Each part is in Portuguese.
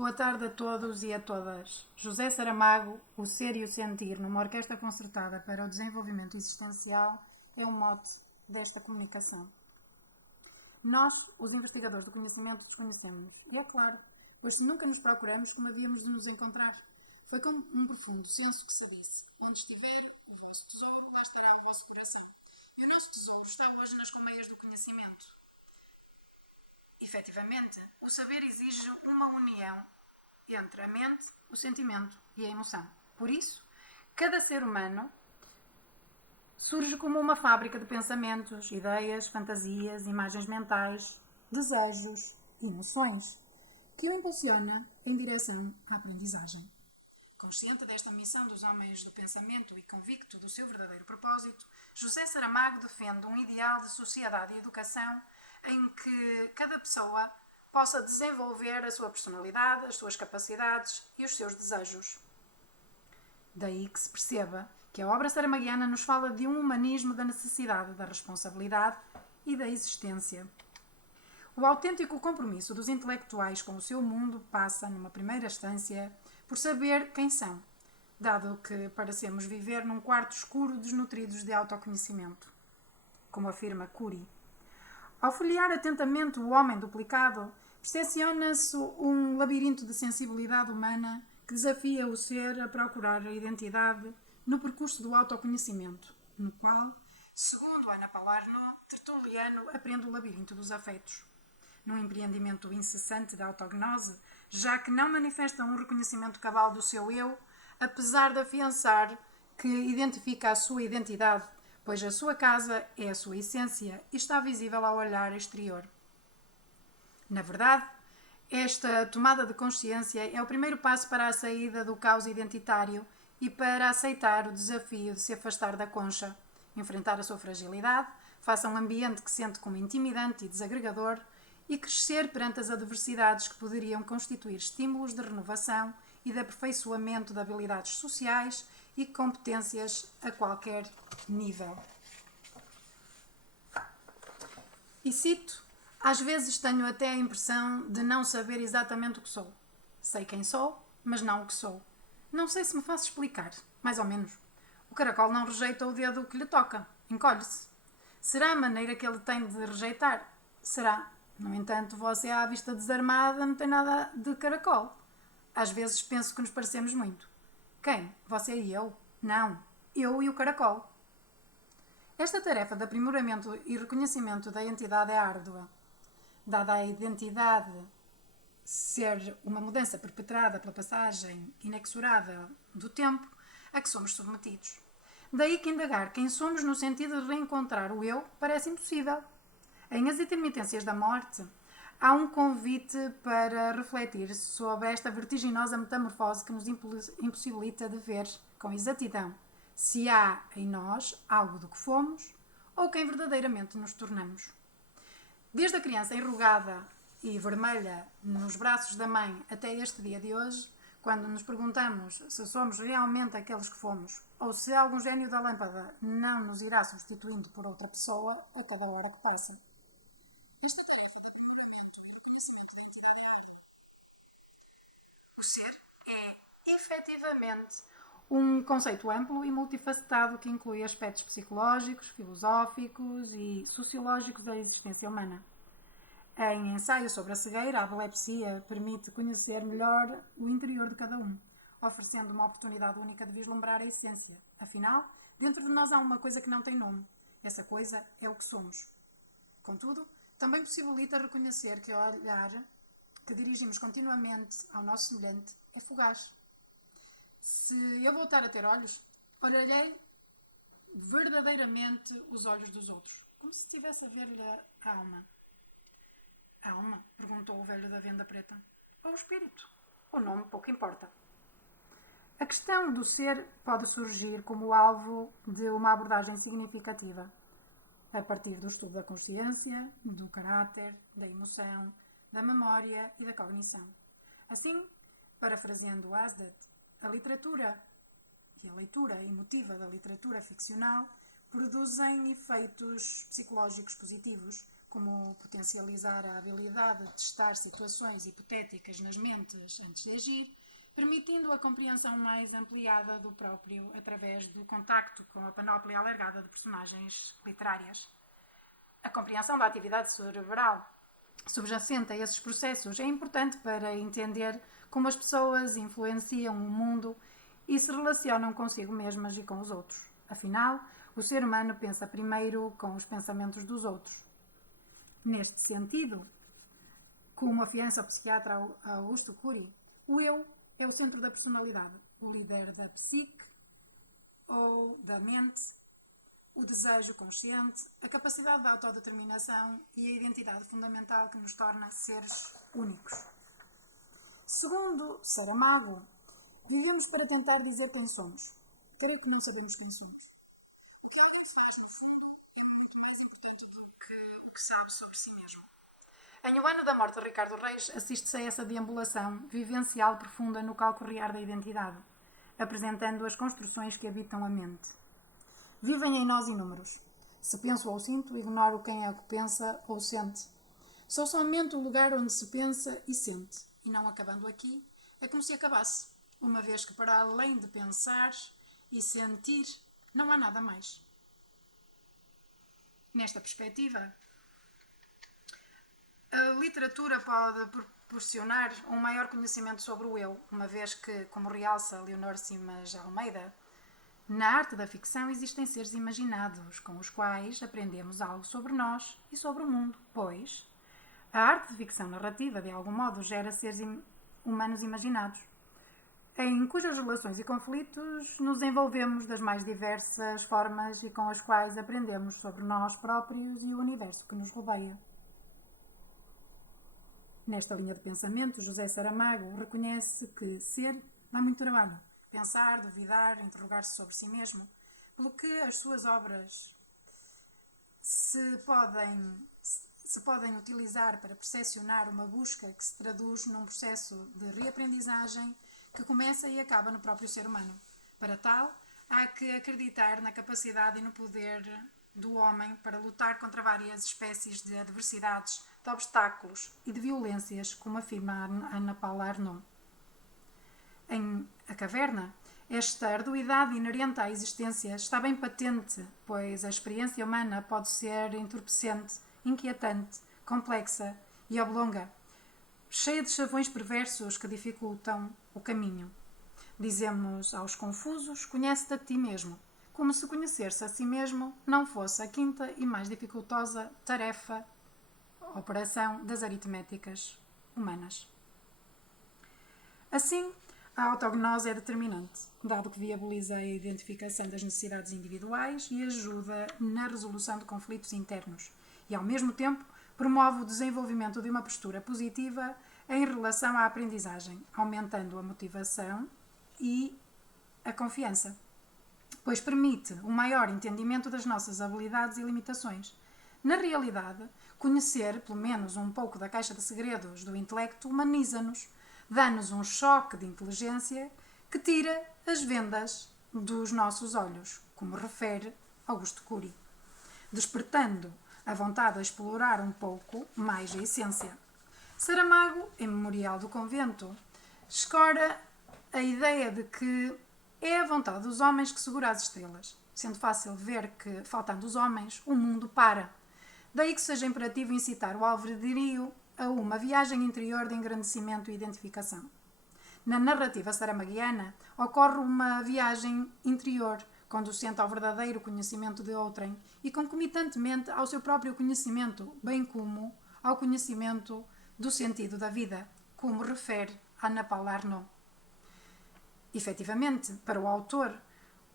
Boa tarde a todos e a todas. José Saramago, O Ser e o Sentir, numa orquestra concertada para o desenvolvimento existencial, é o mote desta comunicação. Nós, os investigadores do conhecimento, desconhecemos-nos. E é claro, pois se nunca nos procuramos, como havíamos de nos encontrar? Foi com um profundo senso que sabesse: onde estiver o vosso tesouro, lá estará o vosso coração. E o nosso tesouro está hoje nas colmeias do conhecimento. Efetivamente, o saber exige uma união entre a mente, o sentimento e a emoção. Por isso, cada ser humano surge como uma fábrica de pensamentos, ideias, fantasias, imagens mentais, desejos e emoções, que o impulsiona em direção à aprendizagem. Consciente desta missão dos homens do pensamento e convicto do seu verdadeiro propósito, José Saramago defende um ideal de sociedade e educação em que cada pessoa possa desenvolver a sua personalidade, as suas capacidades e os seus desejos. Daí que se perceba que a obra saramaguiana nos fala de um humanismo da necessidade, da responsabilidade e da existência. O autêntico compromisso dos intelectuais com o seu mundo passa, numa primeira instância, por saber quem são, dado que parecemos viver num quarto escuro desnutridos de autoconhecimento, como afirma Cury. Ao folhear atentamente O Homem Duplicado, percepciona-se um labirinto de sensibilidade humana que desafia o ser a procurar a identidade no percurso do autoconhecimento, no qual, segundo Ana Palarno, Tertuliano aprende o labirinto dos afetos. Num empreendimento incessante de autognose, já que não manifesta um reconhecimento cabal do seu eu, apesar de afiançar que identifica a sua identidade, pois a sua casa é a sua essência e está visível ao olhar exterior. Na verdade, esta tomada de consciência é o primeiro passo para a saída do caos identitário e para aceitar o desafio de se afastar da concha, enfrentar a sua fragilidade, face a um ambiente que sente como intimidante e desagregador, e crescer perante as adversidades que poderiam constituir estímulos de renovação e de aperfeiçoamento de habilidades sociais e competências a qualquer nível. E cito: às vezes tenho até a impressão de não saber exatamente o que sou. Sei quem sou, mas não o que sou. Não sei se me faço explicar, mais ou menos. O caracol não rejeita o dedo que lhe toca, encolhe-se. Será a maneira que ele tem de rejeitar? Será. No entanto, você à vista desarmada não tem nada de caracol. Às vezes penso que nos parecemos muito. Quem? Você e eu? Não. Eu e o caracol. Esta tarefa de aprimoramento e reconhecimento da entidade é árdua. Dada a identidade ser uma mudança perpetrada pela passagem inexorável do tempo a que somos submetidos. Daí que indagar quem somos no sentido de reencontrar o eu parece impossível. Em As Intermitências da Morte, há um convite para refletir sobre esta vertiginosa metamorfose que nos impossibilita de ver com exatidão se há em nós algo do que fomos ou quem verdadeiramente nos tornamos. Desde a criança enrugada e vermelha nos braços da mãe até este dia de hoje, quando nos perguntamos se somos realmente aqueles que fomos ou se algum gênio da lâmpada não nos irá substituindo por outra pessoa a cada hora que passa. Esta tarefa de aprimoramento e reconhecimento da entidade é árdua. O ser é, efetivamente, um conceito amplo e multifacetado que inclui aspectos psicológicos, filosóficos e sociológicos da existência humana. Em Ensaio sobre a Cegueira, a epilepsia permite conhecer melhor o interior de cada um, oferecendo uma oportunidade única de vislumbrar a essência. Afinal, dentro de nós há uma coisa que não tem nome. Essa coisa é o que somos. Contudo, também possibilita reconhecer que o olhar que dirigimos continuamente ao nosso semelhante é fugaz. Se eu voltar a ter olhos, olharei verdadeiramente os olhos dos outros, como se estivesse a ver-lhe a alma. A alma? Perguntou o velho da venda preta. Ou o espírito? O nome pouco importa. A questão do ser pode surgir como alvo de uma abordagem significativa, a partir do estudo da consciência, do caráter, da emoção, da memória e da cognição. Assim, parafraseando Asdad, a literatura e a leitura emotiva da literatura ficcional produzem efeitos psicológicos positivos, como potencializar a habilidade de testar situações hipotéticas nas mentes antes de agir, permitindo a compreensão mais ampliada do próprio através do contacto com a panóplia alargada de personagens literárias. A compreensão da atividade cerebral subjacente a esses processos é importante para entender como as pessoas influenciam o mundo e se relacionam consigo mesmas e com os outros. Afinal, o ser humano pensa primeiro com os pensamentos dos outros. Neste sentido, como afiança o psiquiatra Augusto Cury, o eu é o centro da personalidade, o líder da psique ou da mente, o desejo consciente, a capacidade de autodeterminação e a identidade fundamental que nos torna seres únicos. Segundo Saramago, vivemos para tentar dizer quem somos. Creio que não sabemos quem somos. O que alguém faz, no fundo, é muito mais importante do que o que sabe sobre si mesmo. Em O Ano da Morte de Ricardo Reis, assiste-se a essa deambulação vivencial profunda no calcorrear da identidade, apresentando as construções que habitam a mente. Vivem em nós inúmeros. Se penso ou sinto, ignoro quem é que pensa ou sente. Sou somente o lugar onde se pensa e sente. E não acabando aqui, é como se acabasse, uma vez que para além de pensar e sentir, não há nada mais. Nesta perspectiva, a literatura pode proporcionar um maior conhecimento sobre o eu, uma vez que, como realça Leonor Simas Almeida, na arte da ficção existem seres imaginados, com os quais aprendemos algo sobre nós e sobre o mundo, pois a arte de ficção narrativa, de algum modo, gera seres humanos imaginados, em cujas relações e conflitos nos envolvemos das mais diversas formas e com as quais aprendemos sobre nós próprios e o universo que nos rodeia. Nesta linha de pensamento, José Saramago reconhece que ser dá muito trabalho. Pensar, duvidar, interrogar-se sobre si mesmo, pelo que as suas obras se podem utilizar para percepcionar uma busca que se traduz num processo de reaprendizagem que começa e acaba no próprio ser humano. Para tal, há que acreditar na capacidade e no poder do homem para lutar contra várias espécies de adversidades, de obstáculos e de violências, como afirma Ana Paula Arnaud. Em A Caverna, esta arduidade inerente à existência está bem patente, pois a experiência humana pode ser entorpecente, inquietante, complexa e oblonga, cheia de chavões perversos que dificultam o caminho. Dizemos aos confusos: conhece-te a ti mesmo, como se conhecer-se a si mesmo não fosse a quinta e mais dificultosa tarefa, operação das aritméticas humanas. Assim, a autognose é determinante, dado que viabiliza a identificação das necessidades individuais e ajuda na resolução de conflitos internos, e ao mesmo tempo promove o desenvolvimento de uma postura positiva em relação à aprendizagem, aumentando a motivação e a confiança, pois permite um maior entendimento das nossas habilidades e limitações. Na realidade, conhecer pelo menos um pouco da caixa de segredos do intelecto humaniza-nos, dá-nos um choque de inteligência que tira as vendas dos nossos olhos, como refere Augusto Cury, despertando a vontade de explorar um pouco mais a essência. Saramago, em Memorial do Convento, escora a ideia de que é a vontade dos homens que segura as estrelas, sendo fácil ver que, faltando os homens, o mundo para. Daí que seja imperativo incitar o alvedrio a uma viagem interior de engrandecimento e identificação. Na narrativa saramaguiana, ocorre uma viagem interior, conducente ao verdadeiro conhecimento de outrem e concomitantemente ao seu próprio conhecimento, bem como ao conhecimento do sentido da vida, como refere Ana Paula Arnaud. Efetivamente, para o autor,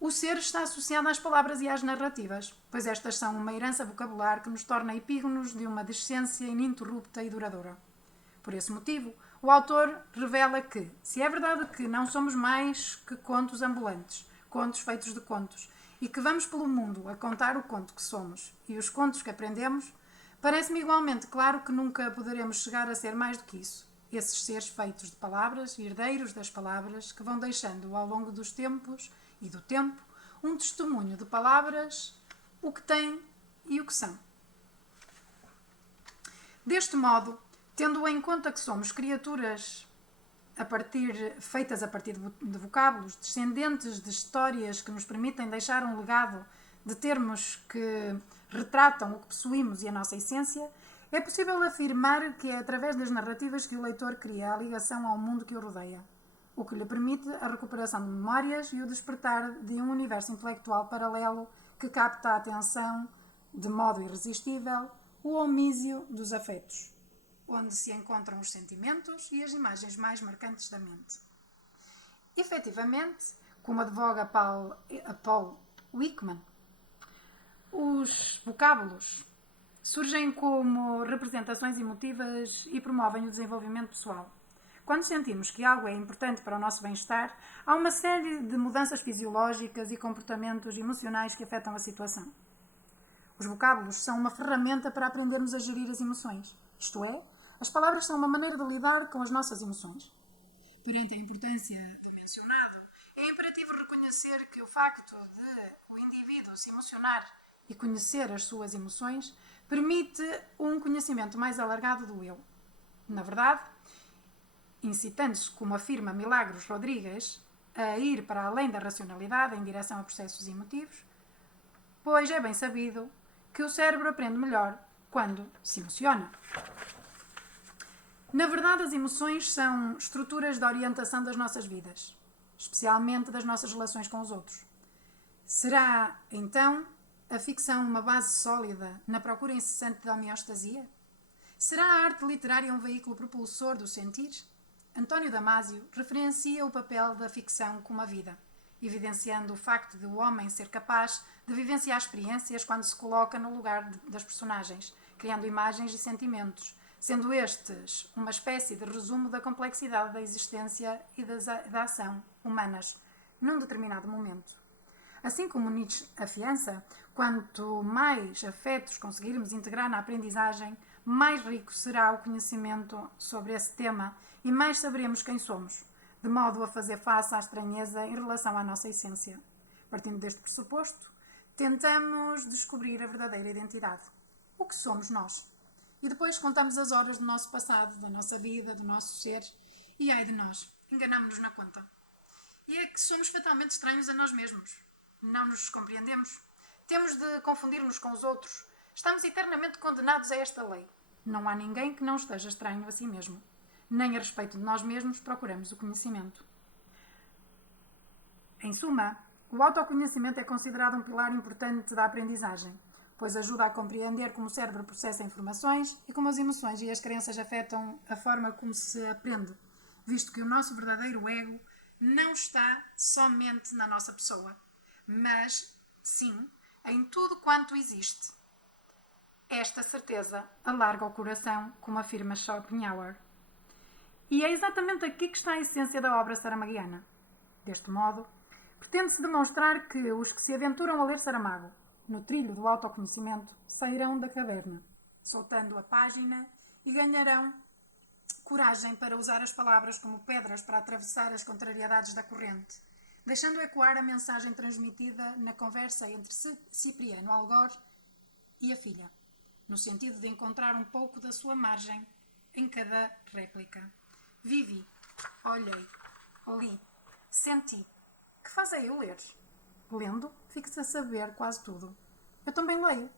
o ser está associado às palavras e às narrativas, pois estas são uma herança vocabular que nos torna epígonos de uma descência ininterrupta e duradoura. Por esse motivo, o autor revela que, se é verdade que não somos mais que contos ambulantes, contos feitos de contos, e que vamos pelo mundo a contar o conto que somos e os contos que aprendemos, parece-me igualmente claro que nunca poderemos chegar a ser mais do que isso. Esses seres feitos de palavras, herdeiros das palavras, que vão deixando ao longo dos tempos e do tempo um testemunho de palavras, o que têm e o que são. Deste modo, tendo em conta que somos criaturas feitas a partir de vocábulos, descendentes de histórias que nos permitem deixar um legado de termos que retratam o que possuímos e a nossa essência, é possível afirmar que é através das narrativas que o leitor cria a ligação ao mundo que o rodeia, o que lhe permite a recuperação de memórias e o despertar de um universo intelectual paralelo que capta a atenção de modo irresistível, o homísio dos afetos, onde se encontram os sentimentos e as imagens mais marcantes da mente. Efetivamente, como advoga Paul Wickman, os vocábulos surgem como representações emotivas e promovem o desenvolvimento pessoal. Quando sentimos que algo é importante para o nosso bem-estar, há uma série de mudanças fisiológicas e comportamentos emocionais que afetam a situação. Os vocábulos são uma ferramenta para aprendermos a gerir as emoções. Isto é, as palavras são uma maneira de lidar com as nossas emoções. Perante a importância do mencionado, é imperativo reconhecer que o facto de o indivíduo se emocionar e conhecer as suas emoções permite um conhecimento mais alargado do eu. Na verdade, incitando-se, como afirma Milagros Rodrigues, a ir para além da racionalidade em direção a processos emotivos, pois é bem sabido que o cérebro aprende melhor quando se emociona. Na verdade, as emoções são estruturas de orientação das nossas vidas, especialmente das nossas relações com os outros. Será, então, a ficção uma base sólida na procura incessante da homeostasia? Será a arte literária um veículo propulsor do sentir? António Damasio referencia o papel da ficção como a vida, evidenciando o facto de o homem ser capaz de vivenciar experiências quando se coloca no lugar das personagens, criando imagens e sentimentos, sendo estes uma espécie de resumo da complexidade da existência e da ação humanas num determinado momento. Assim como Nietzsche afiança, quanto mais afetos conseguirmos integrar na aprendizagem, mais rico será o conhecimento sobre esse tema e mais saberemos quem somos, de modo a fazer face à estranheza em relação à nossa essência. Partindo deste pressuposto, tentamos descobrir a verdadeira identidade. O que somos nós? E depois contamos as horas do nosso passado, da nossa vida, do nosso ser, e ai de nós, enganamo-nos na conta. E é que somos fatalmente estranhos a nós mesmos. Não nos compreendemos. Temos de confundir-nos com os outros. Estamos eternamente condenados a esta lei. Não há ninguém que não esteja estranho a si mesmo. Nem a respeito de nós mesmos procuramos o conhecimento. Em suma, o autoconhecimento é considerado um pilar importante da aprendizagem, pois ajuda a compreender como o cérebro processa informações e como as emoções e as crenças afetam a forma como se aprende, visto que o nosso verdadeiro ego não está somente na nossa pessoa, mas, sim, em tudo quanto existe. Esta certeza alarga o coração, como afirma Schopenhauer. E é exatamente aqui que está a essência da obra saramaguiana. Deste modo, pretende-se demonstrar que os que se aventuram a ler Saramago, no trilho do autoconhecimento, sairão da caverna, soltando a página e ganharão coragem para usar as palavras como pedras para atravessar as contrariedades da corrente, deixando ecoar a mensagem transmitida na conversa entre Cipriano Algor e a filha, no sentido de encontrar um pouco da sua margem em cada réplica. Vivi, olhei, li, senti. Que faz é eu ler? Lendo, fica-se a saber quase tudo. Eu também leio.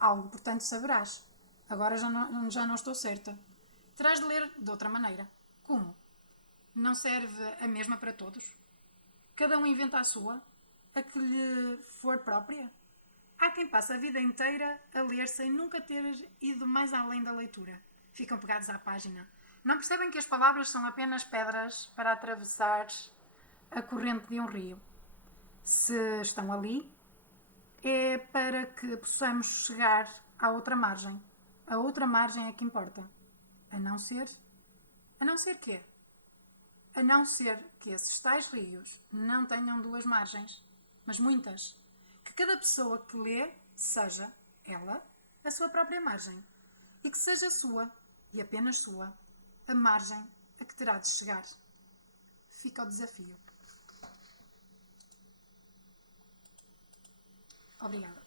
Algo, portanto, saberás. Agora já não estou certa. Terás de ler de outra maneira. Como? Não serve a mesma para todos? Cada um inventa a sua, a que lhe for própria? Há quem passe a vida inteira a ler sem nunca ter ido mais além da leitura. Ficam pegados à página. Não percebem que as palavras são apenas pedras para atravessar a corrente de um rio. Se estão ali, é para que possamos chegar à outra margem. A outra margem é que importa. A não ser quê? A não ser que esses tais rios não tenham duas margens, mas muitas. Que cada pessoa que lê seja, ela, a sua própria margem. E que seja sua, e apenas sua, a margem a que terá de chegar. Fica o desafio. Obrigada.